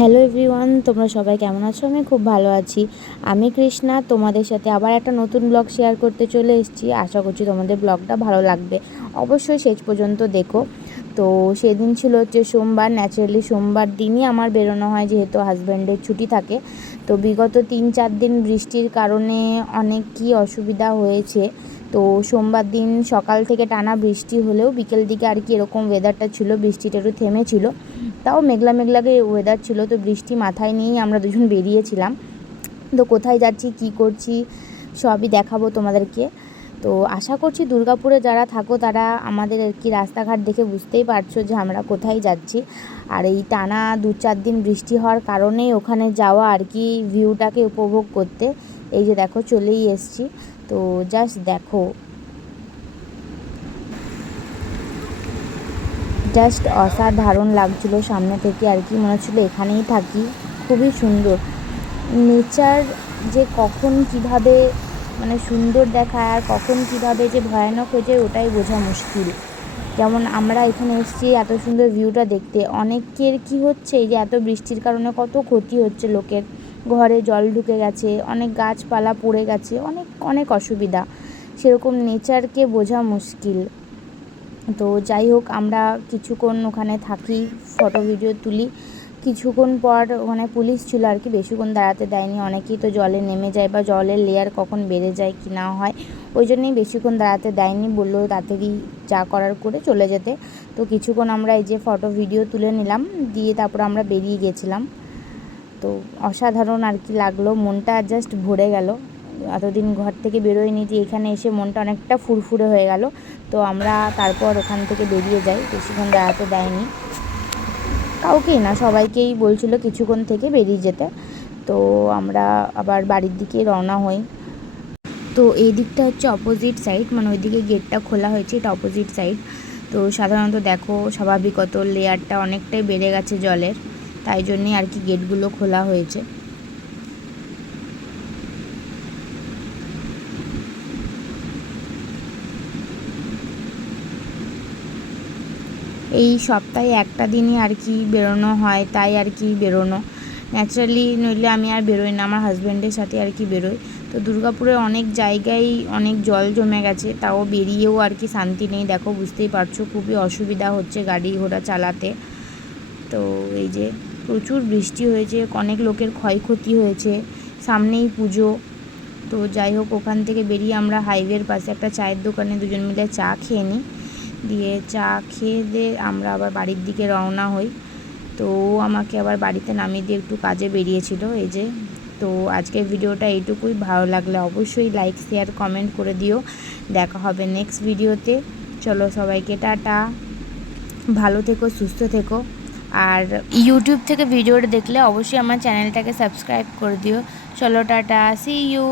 Hello everyone, তোমরা সবাই কেমন আছো? আমি খুব ভালো আছি। আমি কৃষ্ণা, তোমাদের সাথে আবার একটা নতুন ব্লগ শেয়ার করতে চলে এসেছি। আশা করছি তোমাদের ব্লগটা ভালো লাগবে, অবশ্যই শেষ পর্যন্ত দেখো। তো সেদিন ছিল হচ্ছে সোমবার। ন্যাচারালি সোমবার দিনই আমার বেরোনো হয়, যেহেতু হাজব্যান্ডের ছুটি থাকে। তো বিগত 3-4 দিন বৃষ্টির কারণে অনেক কি অসুবিধা হয়েছে। তো সোমবার দিন সকাল থেকে টানা বৃষ্টি হলেও বিকেল দিকে আর কি এরকম ওয়েদারটা ছিল, বৃষ্টিটা একটু থেমেছিল, তাও মেঘলা মেঘলাকে ওয়েদার ছিল। তো বৃষ্টি মাথায় নিয়েই আমরা দুজন বেরিয়েছিলাম। তো কোথায় যাচ্ছি, কি করছি, সবই দেখাবো তোমাদেরকে। তো আশা করছি দুর্গাপুরে যারা থাকো তারা আমাদের আর কি রাস্তাঘাট দেখে বুঝতেই পারছো যে আমরা কোথায় যাচ্ছি। আর এই টানা 2-4 দিন বৃষ্টি হওয়ার কারণেই ওখানে যাওয়া আর কি, ভিউটাকে উপভোগ করতে। এই যে দেখো চলেই এসছি। তো জাস্ট দেখো, জাস্ট অসাধারণ লাগছিল সামনে থেকে আর কি, মনে হচ্ছিলো এখানেই থাকি। খুবই সুন্দর নেচার, যে কখন কিভাবে মানে সুন্দর দেখায় আর কখন কিভাবে যে ভয়ানক হয়ে যায় ওটাই বোঝা মুশকিল। যেমন আমরা এখানে এসেছি এত সুন্দর ভিউটা দেখতে, অনেকের কি হচ্ছে এই যে এত বৃষ্টির কারণে কত ক্ষতি হচ্ছে, লোকের ঘরে জল ঢুকে গেছে, অনেক গাছপালা পড়ে গেছে, অনেক অনেক অসুবিধা। সেরকম নেচারকে বোঝা মুশকিল। তো যাই হোক, আমরা কিছুক্ষণ ওখানে থাকি, ফটো ভিডিও তুলি। কিছুক্ষণ পর ওখানে পুলিশ ছিল আর কি, বেশিক্ষণ দাঁড়াতে দেয়নি। অনেকেই তো জলে নেমে যায় বা জলের লেয়ার কখন বেড়ে যায় কি না হয়, ওই জন্যই বেশিক্ষণ দাঁড়াতে দেয়নি, বললো তাড়াতাড়ি যা করার করে চলে যেতে। তো কিছুক্ষণ আমরা এই যে ফটো ভিডিও তুলে নিলাম, দিয়ে তারপর আমরা বেরিয়ে গেছিলাম। তো অসাধারণ আর কি লাগলো, মনটা জাস্ট ভরে গেল। এতদিন ঘর থেকে বেরোয়নি, যে এখানে এসে মনটা অনেকটা ফুরফুরে হয়ে গেল। তো আমরা তারপর ওখান থেকে বেরিয়ে যাই, বেশিক্ষণ দাঁড়াতে দেয়নি কাউকেই না, সবাইকেই বলছিল কিছুক্ষণ থেকে বেরিয়ে যেতে। তো আমরা আবার বাড়ির দিকে রওনা হই। তো এই দিকটা হচ্ছে অপোজিট সাইড, মানে ওইদিকে গেটটা খোলা হয়েছে, এটা অপোজিট সাইড। তো সাধারণত দেখো স্বাভাবিকত লেয়ারটা অনেকটাই বেড়ে গেছে জলের, তাই জন্যই আর কি গেটগুলো খোলা হয়েছে। এই সপ্তাহে একটা দিনই আর কি বেরোনো হয়, তাই আর কি বেরোনো। ন্যাচারালি নইলে আমি আর বেরোই না, আমার হাজব্যান্ডের সাথে আর কি বেরোই। তো দুর্গাপুরে অনেক জায়গায় অনেক জল জমে গেছে, তাও বেরিয়েও আর কি শান্তি নেই। দেখো বুঝতেই পারছো খুবই অসুবিধা হচ্ছে গাড়ি ঘোড়া চালাতে। তো এই যে প্রচুর বৃষ্টি হয়েছে, অনেক লোকের ক্ষয়ক্ষতি হয়েছে, সামনেই পুজো। তো যাই হোক, ওখান থেকে বেরিয়ে আমরা হাইওয়ের পাশে একটা চায়ের দোকানে দুজন মিলে চা খেয়ে নিই, দিয়ে চা খেয়ে দিয়ে আমরা আবার বাড়ির দিকে রওনা হই। তো আমাকে আবার বাড়িতে নামিয়ে দিয়ে একটু কাজে বেরিয়েছিল এই যে। তো আজকের ভিডিওটা এইটুকুই, ভালো লাগলে অবশ্যই লাইক শেয়ার কমেন্ট করে দিও। দেখা হবে নেক্সট ভিডিওতে। চলো সবাইকে টাটা, ভালো থেকো, সুস্থ থেকো। আর ইউটিউব থেকে ভিডিওটা দেখলে অবশ্যই আমার চ্যানেলটাকে সাবস্ক্রাইব করে দিও। চলো টাটা, সি ইউ।